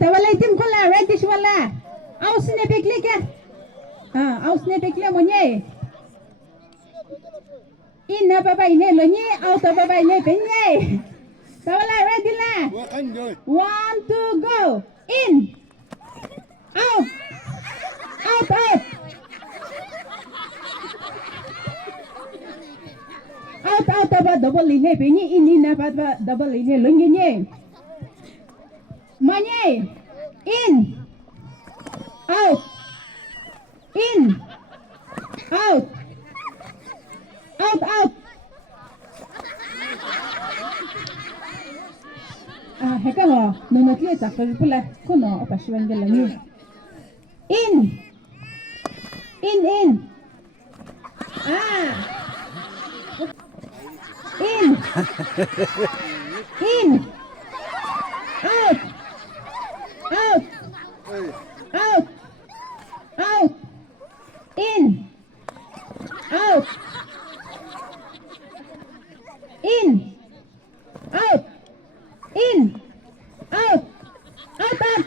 tawala itim kola reddish wala ausne bekle ke ausne bekle monye inna baba ine lonye auto baba ine benye tawala ready la 1 2 go in out out out out out baba double ine benye inna baba double ine lonye nye monye in out in out out out heka ho no no tle ta pula kono opashwan de lani in in in out out out out in out in out in out out out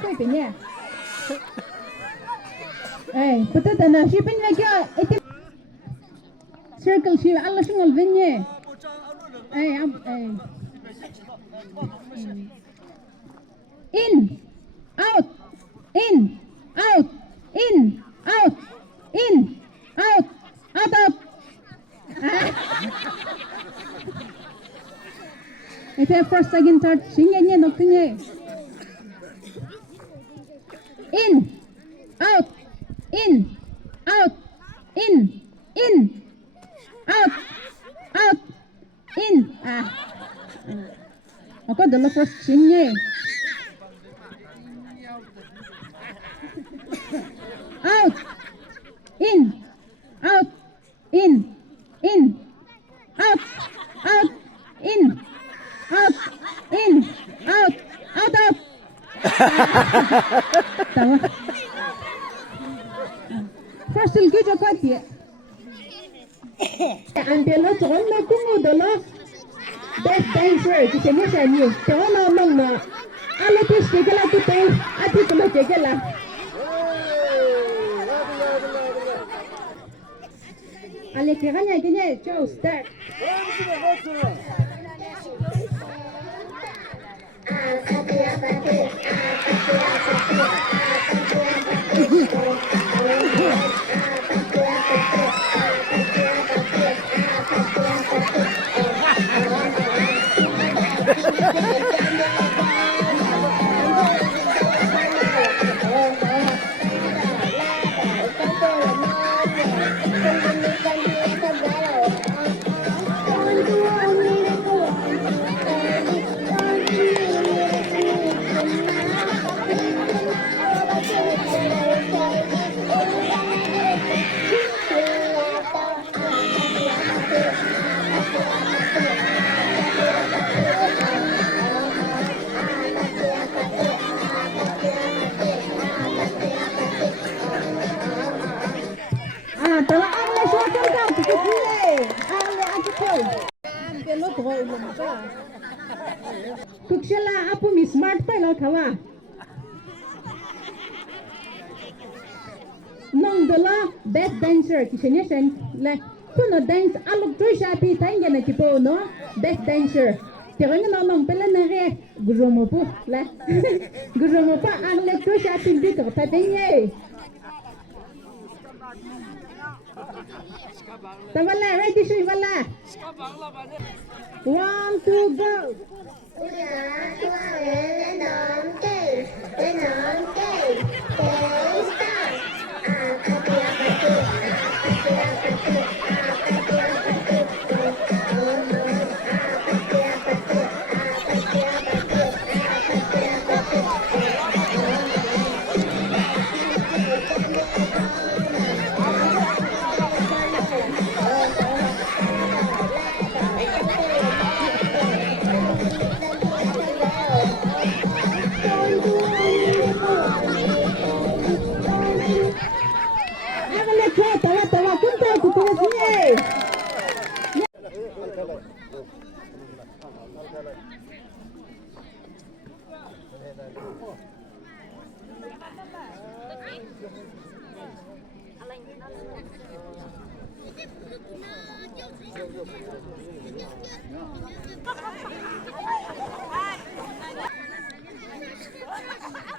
Koi penya patata na shi penya kya circle shi alla shungal venye in out in out in out in out out out if you first second third singenya noktinge in out in out in out out in ako dala first singnya out in out in out out in out in out out out tawa first il kijo kati andelo tollo kumu dolo best dancer kitenya sanyo tona mama alo tis kegela tutai ati kelo kegela ale keganya kenya chau start khukishe la apu mi smart pa la khawa nong de la best dancer kishenya shen la kuno dance alok tu shapi tanga na tipo no best dancer tereng na nong pela na re gujomo pu la gujomo pa alok tu shapi di ka ta denye Tawala, ready shui wala. 1 2 go.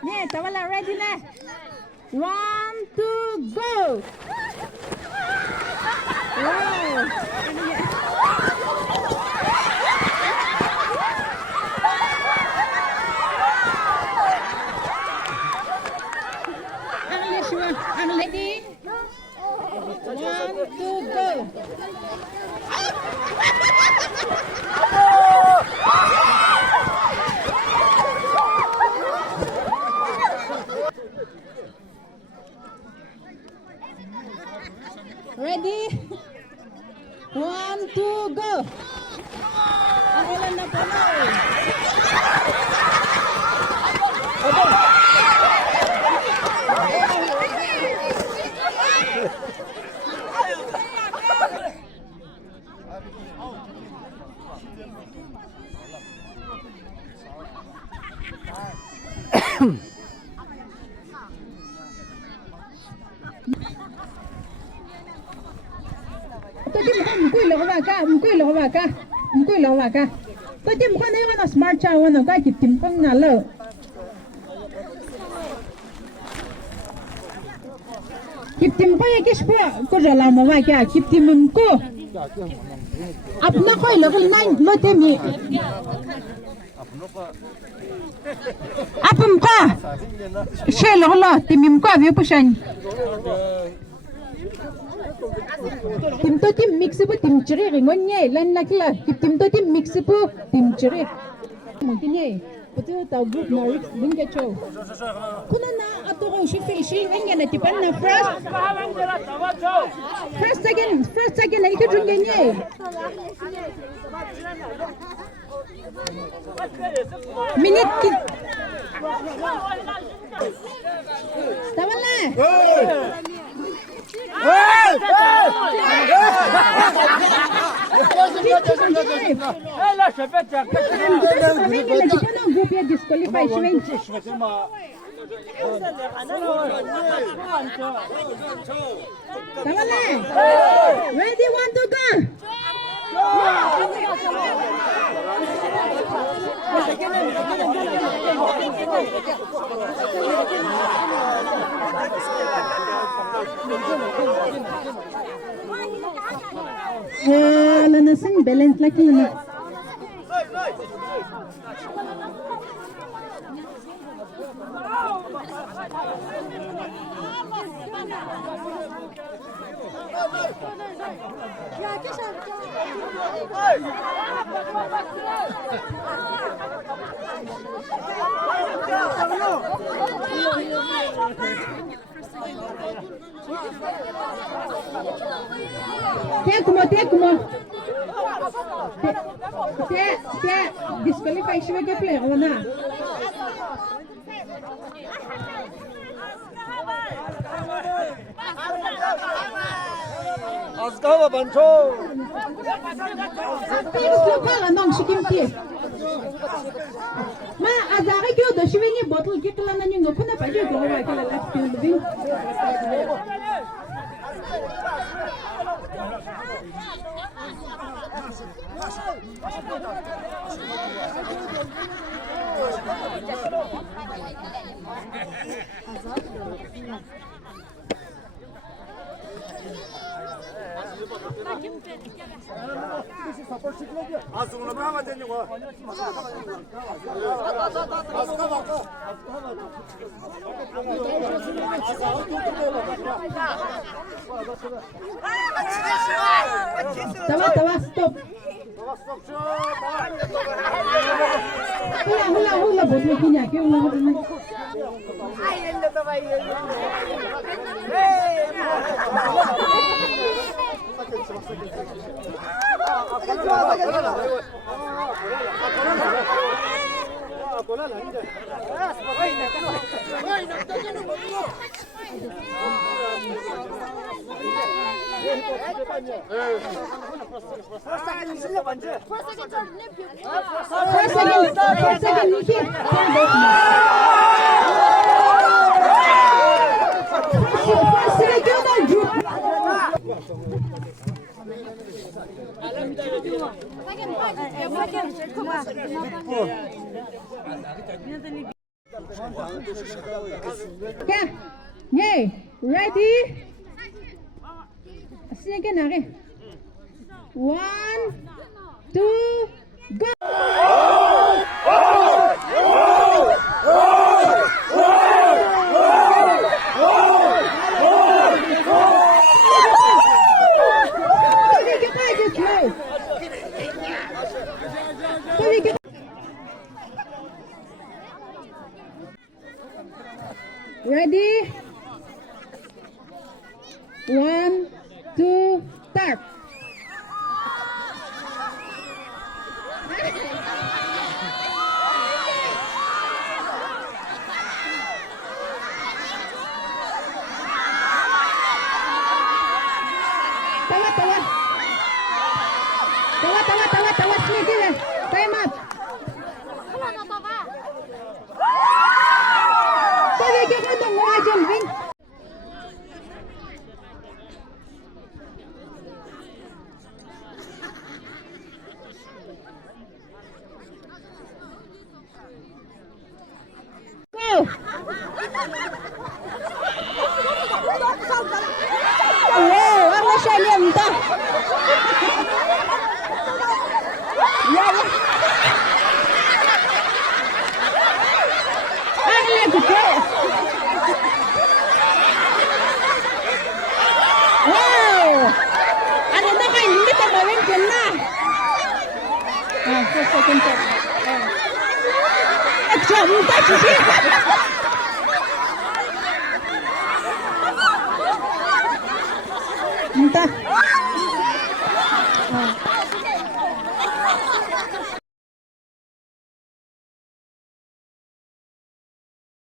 Yeah, tsala, ready na. 1, 2, go. Wow. I'm ready. 1, 2, go. Ready? 1, 2, go. Ang ilan na puno. Tôi tìm con này nó smart child nó cái kịp tìm con nào lợ kịp tìm con cái sport có rồi làm mà cái kịp tìm mình cô áp nó coi là cái này nó tìm gì áp mình qua xe là tìm mình qua với bữa sáng tìm tôi tìm mix bu tìm chiri ngon nhé lên là kia tìm tôi tìm mix bu tìm chiri một cái nhé betul tàu group Norwich đứng cái chỗ kuna na atoro shi shi anh này chụp anh na first second này cái trung nhé minute tsala Ela se fait ça. Ready, 1, 2, go. Nasaan balance lagi na. Tiyak mo. Tiyak, disqualify siya ka player o na. Asaxu bancho. Tiyak ka nang sikim ti. Ma azari kyo do siya ni bottle kitla na yung kuna pa jo ko wa kala last field bin. Tawa, stop. Hula, botol kinya kyo First second, Yeah. Yay. Ready? Sige na rin. 1, 2, go! Ready? 1, 2, start. Tawa. Sige. Time up. Pabigyan ko itong mga dyan, Vin. Go! Ako siya niyan to. Yeah. Let's go! Wow! Ano na kayo? Hindi ka gawin dyan na. Second time. Extra, muntah sisi. Muntah.